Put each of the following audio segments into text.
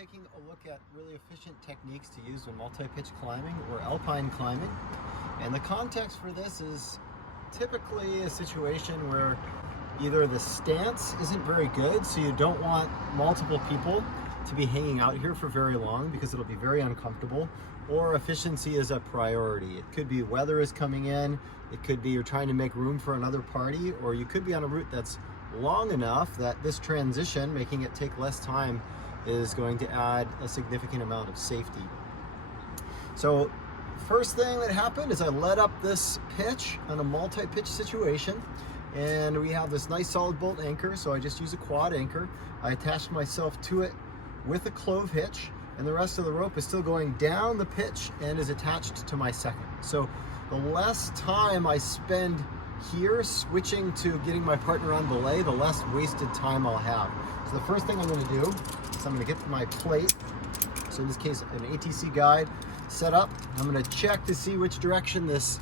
taking a look at really efficient techniques to use when multi-pitch climbing or alpine climbing. And the context for this is typically a situation where either the stance isn't very good, so you don't want multiple people to be hanging out here for very long because it'll be very uncomfortable, or efficiency is a priority. It could be weather is coming in, it could be you're trying to make room for another party, or you could be on a route that's long enough that this transition, making it take less time, is going to add a significant amount of safety. So first thing that happened is I led up this pitch on a multi-pitch situation, and we have this nice solid bolt anchor, so I just use a quad anchor. I attached myself to it with a clove hitch, and the rest of the rope is still going down the pitch and is attached to my second. So the less time I spend here switching to getting my partner on belay, the less wasted time I'll have. So the first thing I'm going to do is I'm going to get my plate, so in this case an ATC guide, set up. I'm going to check to see which direction this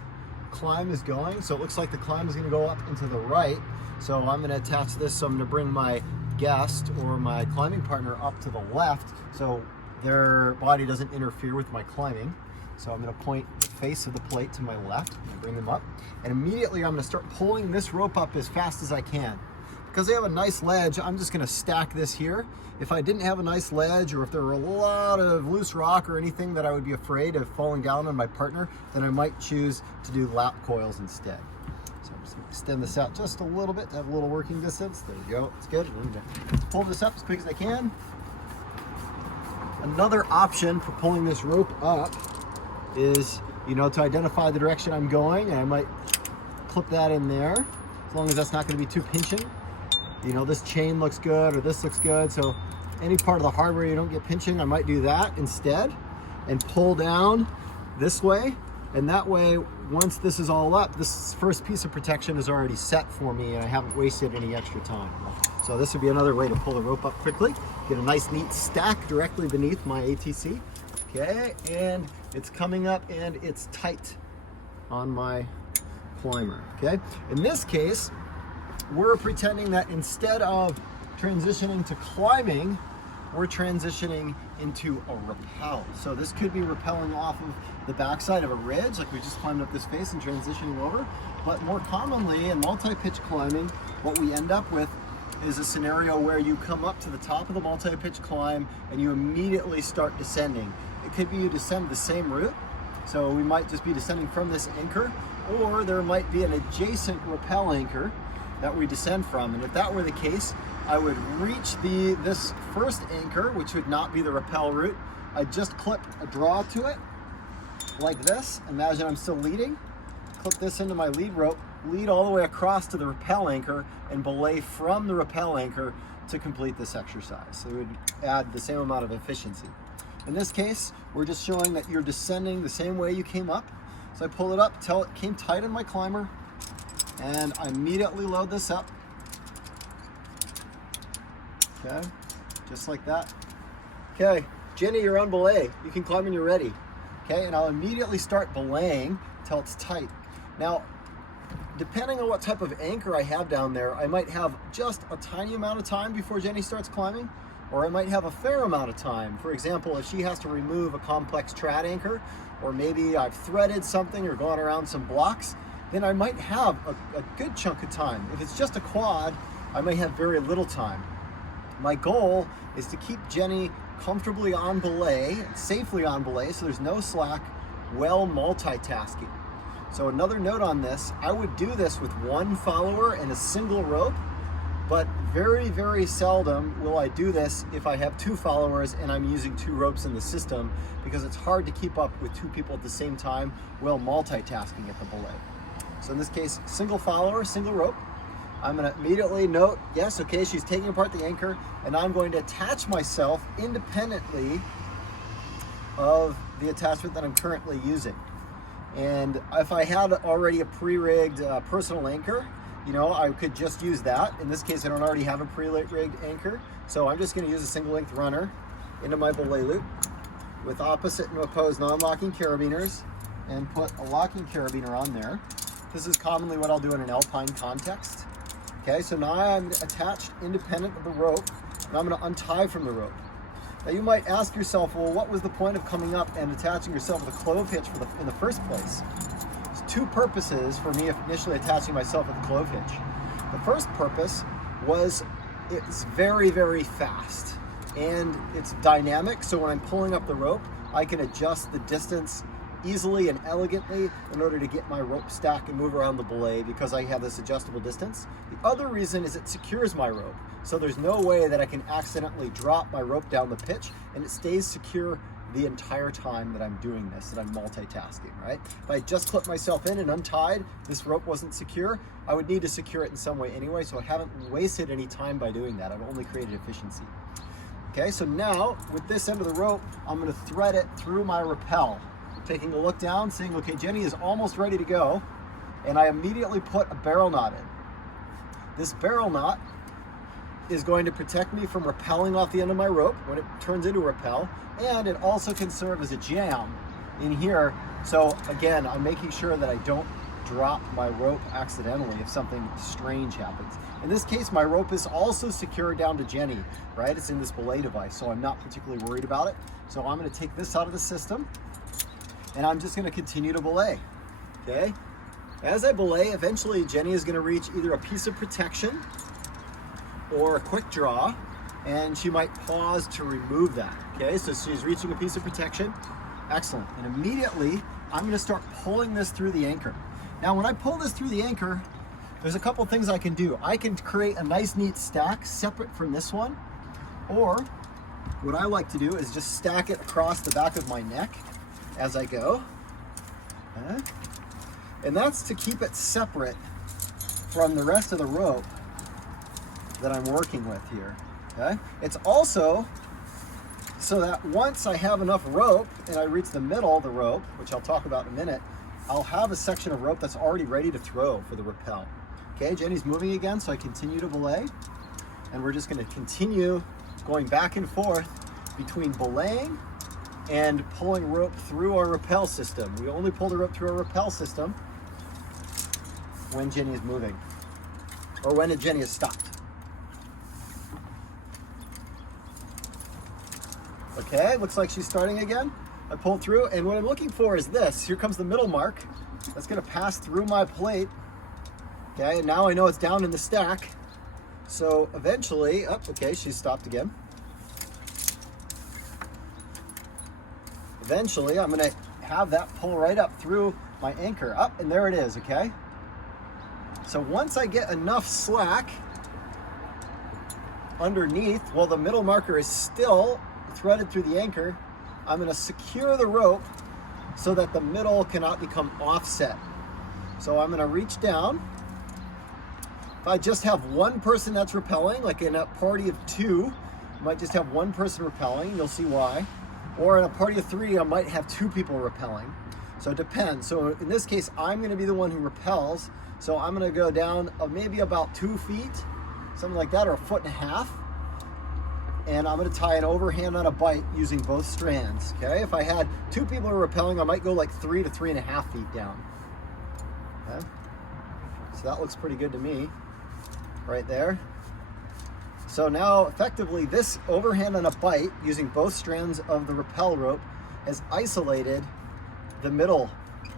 climb is going. So it looks like the climb is going to go up and to the right, so I'm going to attach this, so I'm going to bring my guest or my climbing partner up to the left so their body doesn't interfere with my climbing. So I'm going to point the face of the plate to my left and bring them up, and immediately I'm going to start pulling this rope up as fast as I can. Because they have a nice ledge, I'm just going to stack this here. If I didn't have a nice ledge, or if there were a lot of loose rock or anything that I would be afraid of falling down on my partner, then I might choose to do lap coils instead. So I'm just going to extend this out just a little bit to have a little working distance. There we go, it's good. I'm going to pull this up as quick as I can. Another option for pulling this rope up is, to identify the direction I'm going, and I might clip that in there, as long as that's not going to be too pinching. This chain looks good, or this looks good, so any part of the hardware you don't get pinching, I might do that instead and pull down this way, and that way, once this is all up, this first piece of protection is already set for me and I haven't wasted any extra time. So this would be another way to pull the rope up quickly, get a nice neat stack directly beneath my ATC. Okay, and it's coming up and it's tight on my climber. Okay, in this case, we're pretending that instead of transitioning to climbing, we're transitioning into a rappel. So this could be rappelling off of the backside of a ridge, like we just climbed up this face and transitioning over. But more commonly in multi-pitch climbing, what we end up with is a scenario where you come up to the top of the multi-pitch climb and you immediately start descending. It could be you descend the same route, so we might just be descending from this anchor, or there might be an adjacent rappel anchor that we descend from. And if that were the case, I would reach this first anchor, which would not be the rappel route. I'd just clip a draw to it like this. Imagine I'm still leading. Clip this into my lead rope, lead all the way across to the rappel anchor, and belay from the rappel anchor to complete this exercise. So it would add the same amount of efficiency. In this case, we're just showing that you're descending the same way you came up. So I pull it up till it came tight on my climber, and I immediately load this up. Okay, just like that. Okay, Jenny, you're on belay. You can climb when you're ready. Okay, and I'll immediately start belaying till it's tight. Now, depending on what type of anchor I have down there, I might have just a tiny amount of time before Jenny starts climbing, or I might have a fair amount of time. For example, if she has to remove a complex trad anchor, or maybe I've threaded something or gone around some blocks, then I might have a good chunk of time. If it's just a quad, I may have very little time. My goal is to keep Jenny comfortably on belay, safely on belay, so there's no slack, while multitasking. So another note on this, I would do this with one follower and a single rope, but very, very seldom will I do this if I have two followers and I'm using two ropes in the system, because it's hard to keep up with two people at the same time while multitasking at the belay. So in this case, single follower, single rope. I'm going to immediately note, yes, okay, she's taking apart the anchor, and I'm going to attach myself independently of the attachment that I'm currently using. And if I had already a pre-rigged personal anchor, I could just use that. In this case, I don't already have a pre-rigged anchor, so I'm just going to use a single length runner into my belay loop with opposite and opposed non-locking carabiners, and put a locking carabiner on there. This is commonly what I'll do in an alpine context. Okay, so now I'm attached independent of the rope, and I'm going to untie from the rope. Now you might ask yourself, well, what was the point of coming up and attaching yourself with a clove hitch in the first place? There's two purposes for me initially attaching myself with a clove hitch. The first purpose was it's very, very fast and it's dynamic, so when I'm pulling up the rope, I can adjust the distance easily and elegantly in order to get my rope stack and move around the belay because I have this adjustable distance. The other reason is it secures my rope. So there's no way that I can accidentally drop my rope down the pitch and it stays secure the entire time that I'm doing this, that I'm multitasking, right? If I just clipped myself in and untied, this rope wasn't secure, I would need to secure it in some way anyway, so I haven't wasted any time by doing that. I've only created efficiency. Okay, so now with this end of the rope, I'm gonna thread it through my rappel. Taking a look down, seeing, okay, Jenny is almost ready to go, and I immediately put a barrel knot in. This barrel knot is going to protect me from rappelling off the end of my rope when it turns into a rappel, and it also can serve as a jam in here. So again, I'm making sure that I don't drop my rope accidentally if something strange happens. In this case, my rope is also secured down to Jenny, right? It's in this belay device, so I'm not particularly worried about it. So I'm gonna take this out of the system, and I'm just gonna continue to belay, okay? As I belay, eventually Jenny is gonna reach either a piece of protection or a quick draw, and she might pause to remove that, okay? So she's reaching a piece of protection, excellent. And immediately, I'm gonna start pulling this through the anchor. Now, when I pull this through the anchor, there's a couple things I can do. I can create a nice, neat stack separate from this one, or what I like to do is just stack it across the back of my neck as I go. Okay. And that's to keep it separate from the rest of the rope that I'm working with here, okay? It's also so that once I have enough rope and I reach the middle of the rope, which I'll talk about in a minute, I'll have a section of rope that's already ready to throw for the rappel. Okay, Jenny's moving again, so I continue to belay, and we're just gonna continue going back and forth between belaying and pulling rope through our rappel system. We only pull the rope through our rappel system when Jenny is moving, or when Jenny is stopped. Okay, looks like she's starting again. I pulled through, and what I'm looking for is this. Here comes the middle mark. That's gonna pass through my plate. Okay, and now I know it's down in the stack. So eventually, oh, okay, she's stopped again. Eventually, I'm gonna have that pull right up through my anchor. Up, and there it is, okay? So once I get enough slack underneath, while the middle marker is still threaded through the anchor, I'm gonna secure the rope so that the middle cannot become offset. So I'm gonna reach down. If I just have one person that's rappelling, like in a party of two, I might just have one person rappelling, you'll see why. Or in a party of three, I might have two people rappelling. So it depends. So in this case, I'm gonna be the one who rappels. So I'm gonna go down maybe about 2 feet, something like that, or 1.5 feet. And I'm gonna tie an overhand on a bite using both strands, okay? If I had two people who are rappelling, I might go like 3 to 3.5 feet down, okay? So that looks pretty good to me, right there. So now, effectively, this overhand on a bite, using both strands of the rappel rope, has isolated the middle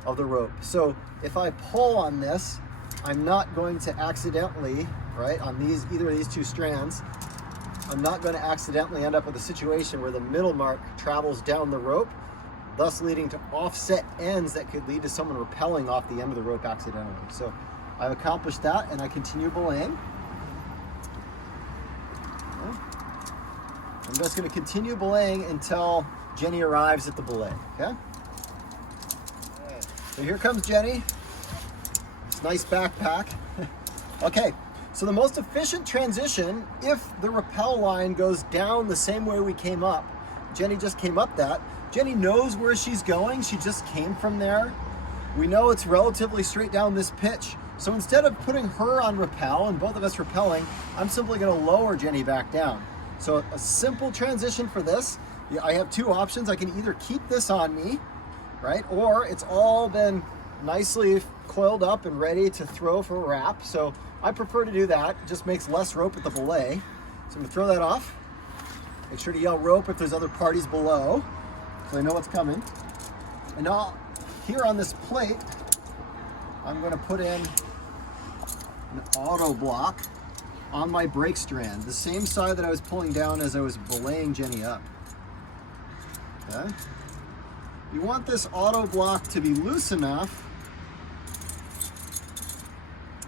of the rope. So if I pull on this, I'm not going to accidentally, right, on either of these two strands, I'm not going to accidentally end up with a situation where the middle mark travels down the rope, thus leading to offset ends that could lead to someone rappelling off the end of the rope accidentally. So I've accomplished that, and I continue belaying. Okay. I'm just going to continue belaying until Jenny arrives at the belay, okay? So here comes Jenny. This nice backpack. Okay. So the most efficient transition, if the rappel line goes down the same way we came up, Jenny just came up that, Jenny knows where she's going, she just came from there. We know it's relatively straight down this pitch. So instead of putting her on rappel and both of us rappelling, I'm simply gonna lower Jenny back down. So a simple transition for this, I have two options. I can either keep this on me, right? Or it's all been nicely coiled up and ready to throw for a wrap. So I prefer to do that. It just makes less rope at the belay. So I'm gonna throw that off. Make sure to yell rope if there's other parties below, so I know what's coming. And now, here on this plate, I'm going to put in an auto block on my brake strand, the same side that I was pulling down as I was belaying Jenny up. Okay? You want this auto block to be loose enough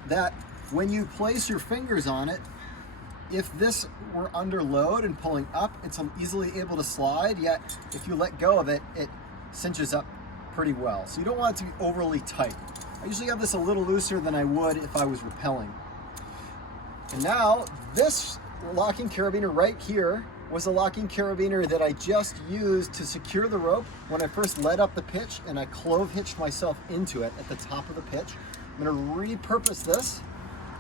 that when you place your fingers on it, if this were under load and pulling up, it's easily able to slide, yet if you let go of it, it cinches up pretty well. So you don't want it to be overly tight. I usually have this a little looser than I would if I was rappelling. And now, this locking carabiner right here was a locking carabiner that I just used to secure the rope when I first led up the pitch, and I clove hitched myself into it at the top of the pitch. I'm going to repurpose this,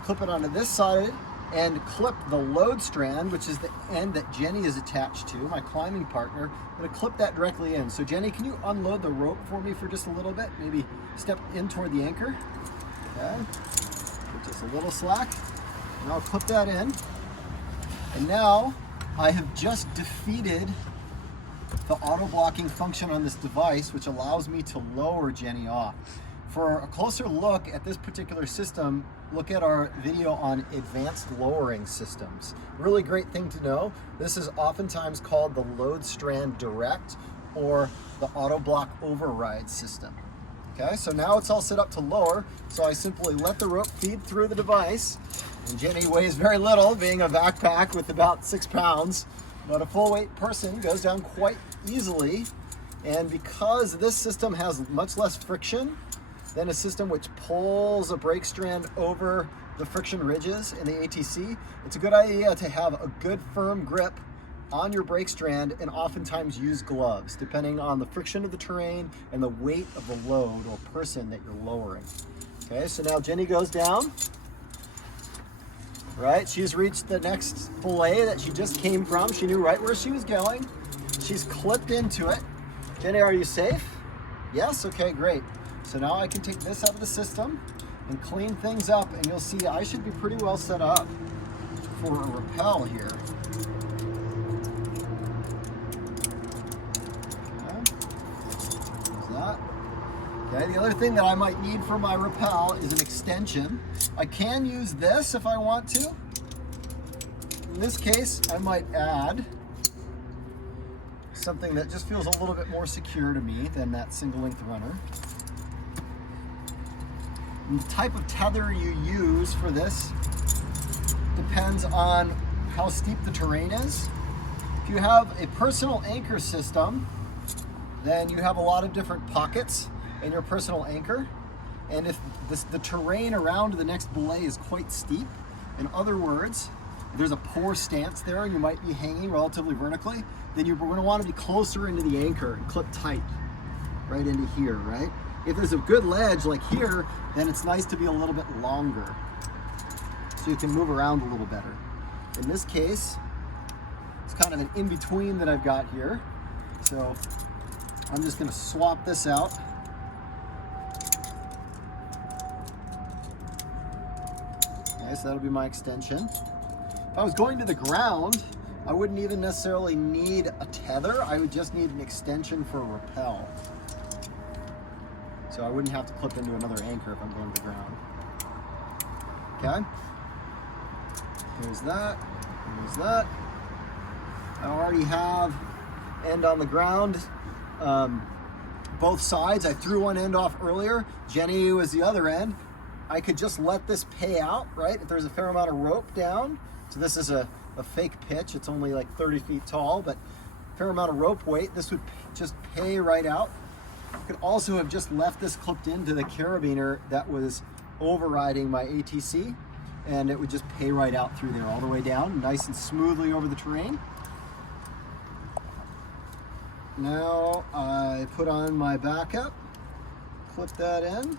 clip it onto this side, and clip the load strand, which is the end that Jenny is attached to, my climbing partner. I'm going to clip that directly in. So Jenny, can you unload the rope for me for just a little bit? Maybe step in toward the anchor. Okay, give just a little slack. And I'll clip that in. And now I have just defeated the auto blocking function on this device, which allows me to lower Jenny off. For a closer look at this particular system, look at our video on advanced lowering systems. Really great thing to know. This is oftentimes called the load strand direct or the auto block override system. Okay, so now it's all set up to lower, so I simply let the rope feed through the device, and Jenny weighs very little, being a backpack with about 6 pounds, but a full weight person goes down quite easily, and because this system has much less friction than a system which pulls a brake strand over the friction ridges in the ATC, it's a good idea to have a good firm grip on your brake strand and oftentimes use gloves, depending on the friction of the terrain and the weight of the load or person that you're lowering. Okay, so now Jenny goes down. Right, she's reached the next belay that she just came from. She knew right where she was going. She's clipped into it. Jenny, are you safe? Yes? Okay, great. So now I can take this out of the system and clean things up, and you'll see I should be pretty well set up for a rappel here. Okay, the other thing that I might need for my rappel is an extension. I can use this if I want to. In this case, I might add something that just feels a little bit more secure to me than that single length runner. And the type of tether you use for this depends on how steep the terrain is. If you have a personal anchor system, then you have a lot of different pockets in your personal anchor. And if the terrain around the next belay is quite steep, in other words, if there's a poor stance there and you might be hanging relatively vertically, then you're going to want to be closer into the anchor and clip tight right into here, right? If there's a good ledge like here, then it's nice to be a little bit longer so you can move around a little better. In this case, it's kind of an in-between that I've got here. So I'm just going to swap this out. Okay, so that'll be my extension. If I was going to the ground, I wouldn't even necessarily need a tether. I would just need an extension for a rappel. So I wouldn't have to clip into another anchor if I'm going to the ground. Okay. There's that. There's that. I already have end on the ground. Both sides. I threw one end off earlier. Jenny was the other end. I could just let this pay out, right? If there's a fair amount of rope down. So this is a fake pitch. It's only like 30 feet tall, but a fair amount of rope weight. This would just pay right out. I could also have just left this clipped into the carabiner that was overriding my ATC, and it would just pay right out through there all the way down, nice and smoothly over the terrain. Now I put on my backup, clip that in.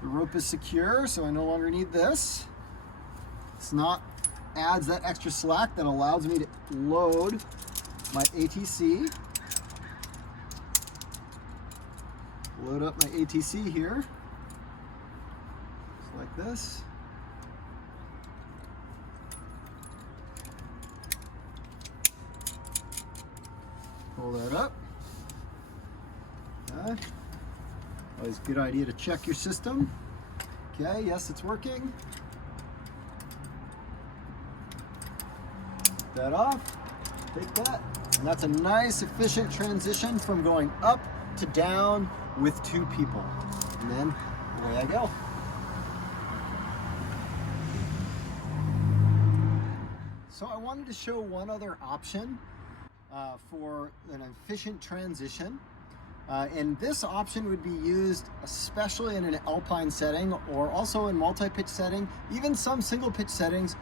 The rope is secure, so I no longer need this. It's not adds that extra slack that allows me to load my ATC. Load up my ATC here, just like this. pull that up. Okay. Always a good idea to check your system. Okay, yes, it's working. Take that off, take that. And that's a nice, efficient transition from going up to down with two people. And then away I go. So I wanted to show one other option for an efficient transition. And this option would be used especially in an alpine setting or also in multi-pitch setting, even some single pitch settings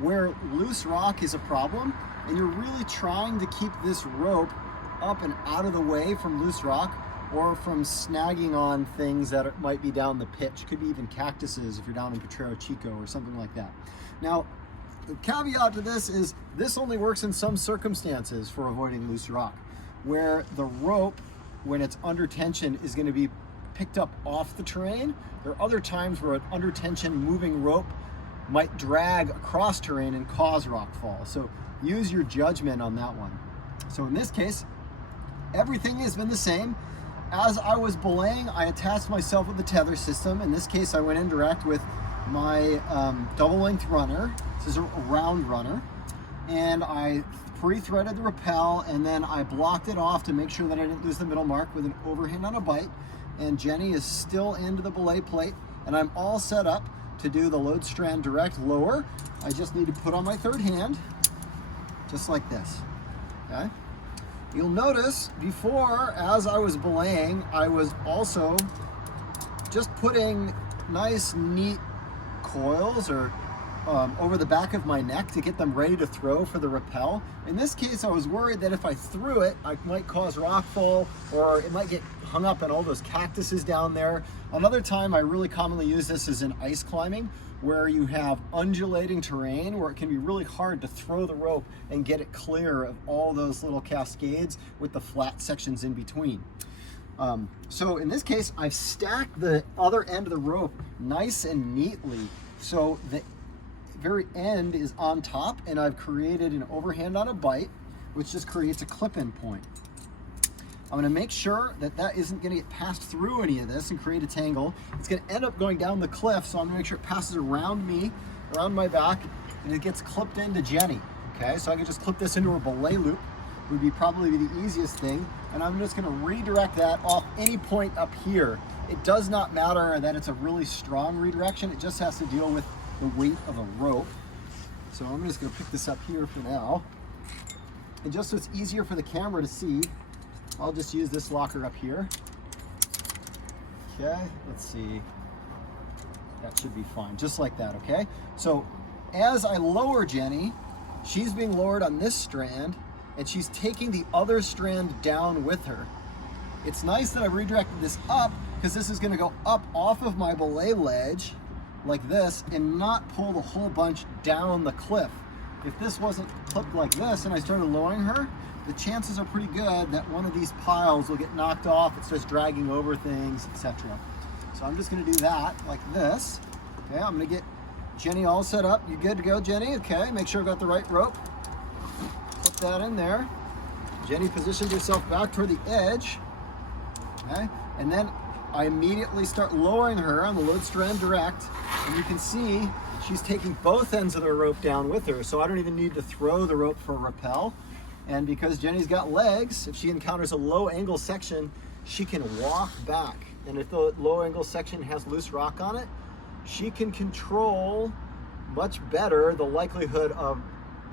where loose rock is a problem and you're really trying to keep this rope up and out of the way from loose rock or from snagging on things that might be down the pitch. Could be even cactuses if you're down in Potrero Chico or something like that. Now, the caveat to this is this only works in some circumstances for avoiding loose rock, where the rope, when it's under tension, is going to be picked up off the terrain. There are other times where an under tension moving rope might drag across terrain and cause rock fall. So use your judgment on that one. So in this case, everything has been the same. As I was belaying, I attached myself with the tether system. In this case, I went in direct with my double length runner. This is a round runner. And I pre-threaded the rappel, and then I blocked it off to make sure that I didn't lose the middle mark with an overhand on a bite. And Jenny is still into the belay plate, and I'm all set up to do the load strand direct lower. I just need to put on my third hand, just like this, okay? You'll notice before, as I was belaying, I was also just putting nice, neat coils or over the back of my neck to get them ready to throw for the rappel. In this case, I was worried that if I threw it, I might cause rock fall or it might get hung up in all those cactuses down there. Another time I really commonly use this is in ice climbing, where you have undulating terrain where it can be really hard to throw the rope and get it clear of all those little cascades with the flat sections in between. So in this case, I've stacked the other end of the rope nice and neatly so the very end is on top, and I've created an overhand on a bite, which just creates a clip-in point. I'm going to make sure that that isn't going to get passed through any of this and create a tangle. It's going to end up going down the cliff, so I'm going to make sure it passes around me, around my back, and it gets clipped into Jenny. Okay, so I can just clip this into a belay loop, would be probably the easiest thing, and I'm just going to redirect that off any point up here. It does not matter that it's a really strong redirection, it just has to deal with the weight of a rope. So I'm just going to pick this up here for now. And just so it's easier for the camera to see, I'll just use this locker up here. Okay, let's see. That should be fine, just like that, okay? So as I lower Jenny, she's being lowered on this strand, and she's taking the other strand down with her. It's nice that I've redirected this up, because this is going to go up off of my belay ledge, like this, and not pull the whole bunch down the cliff. If this wasn't clipped like this and I started lowering her, the chances are pretty good that one of these piles will get knocked off, it starts dragging over things, etc. So I'm just going to do that like this. Okay, I'm going to get Jenny all set up. You good to go, Jenny? Okay, make sure I've got the right rope. Put that in there. Jenny positions herself back toward the edge. Okay, and then I immediately start lowering her on the load strand direct, and you can see she's taking both ends of the rope down with her, so I don't even need to throw the rope for a rappel. And because Jenny's got legs, if she encounters a low angle section, she can walk back. And if the low angle section has loose rock on it, she can control much better the likelihood of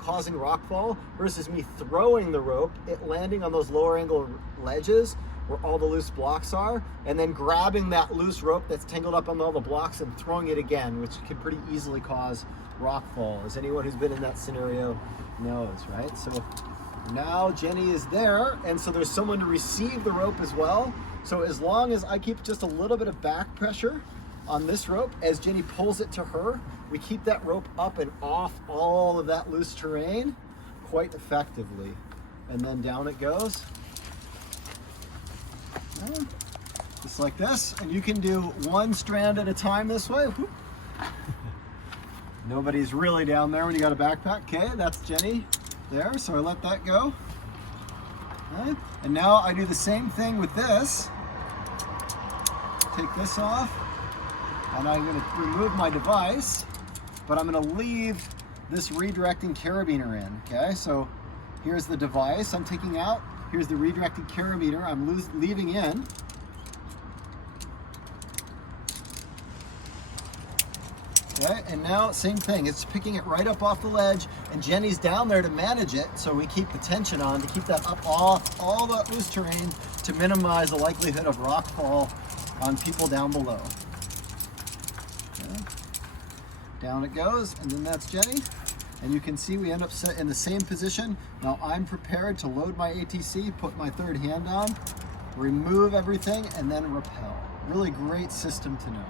causing rock fall versus me throwing the rope, it landing on those lower angle ledges where all the loose blocks are, and then grabbing that loose rope that's tangled up on all the blocks and throwing it again, which can pretty easily cause rock fall, as anyone who's been in that scenario knows, right? So now Jenny is there, and so there's someone to receive the rope as well. So as long as I keep just a little bit of back pressure on this rope, as Jenny pulls it to her, we keep that rope up and off all of that loose terrain quite effectively. And then down it goes. Just like this, and you can do one strand at a time this way. Nobody's really down there when you got a backpack. Okay, that's Jenny there, so I let that go. All right. And now I do the same thing with this. Take this off, and I'm going to remove my device, but I'm going to leave this redirecting carabiner in, okay? So here's the device I'm taking out. Here's the redirected carabiner I'm leaving in. Okay, and now same thing, it's picking it right up off the ledge, and Jenny's down there to manage it, so we keep the tension on to keep that up off all the loose terrain to minimize the likelihood of rock fall on people down below. Okay. Down it goes, and then that's Jenny. And you can see we end up in the same position. Now I'm prepared to load my ATC, put my third hand on, remove everything, and then rappel. Really great system to know.